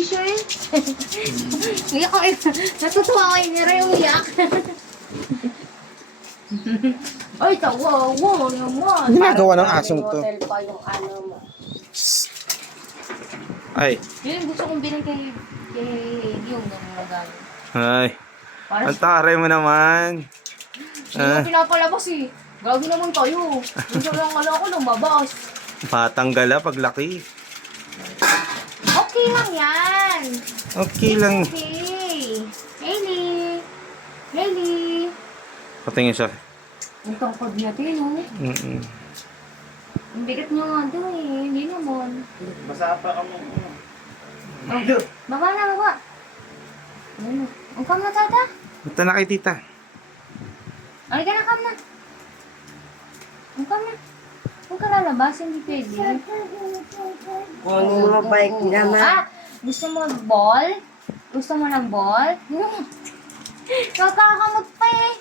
Siya eh. Iyak ako eh. Natutuwa ko yun. Nira yung iyak. Ay, tawa. Wow, naman. Ano ginagawa ng asong to? Hotel pa yung ano mo. Ay. Yun, gusto kong bilhin kay yung nangangagano. Ay. Para Ang taray mo naman. Hindi mo pinapalabas eh. Gagi naman kayo. Gusto lang ako lumabas. Patanggala paglaki. Okay lang yan. Okay lang. Okay. Hailey. Hailey. Patingin siya. Ang tangkad natin, no? Ang bigat nyo nga doon eh. Hindi naman. Basa pa ka mo. Oh, baba na, baba. Ano? Ang kam na, tata. Punta na kay tita. Ay, ka na, kam na. Ang kam na. Huwag ka lalabas, hindi pwede. Kung mabait naman. Ah, gusto mo ball? Gusto mo ng ball? Kakakamot pa eh.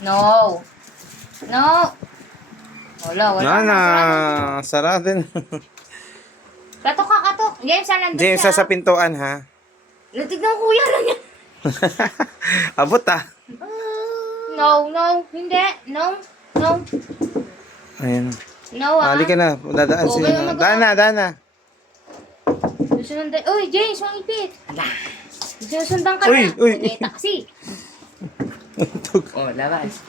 No. No. Wala. Yan na. Sara din. Katok ka, katok. James, saan nandun James, sa pintuan ha. Latig ng kuya lang yan. Abot ah. No, no. Hindi. No. No. Ayan. No, ah. Halika na. Dadaan Okay, siya. mag- Daan na, daan na. Susundan. Uy, James, mangipit. Susundan ka Uy, na. uy. Uy, taxi. Oh, labas.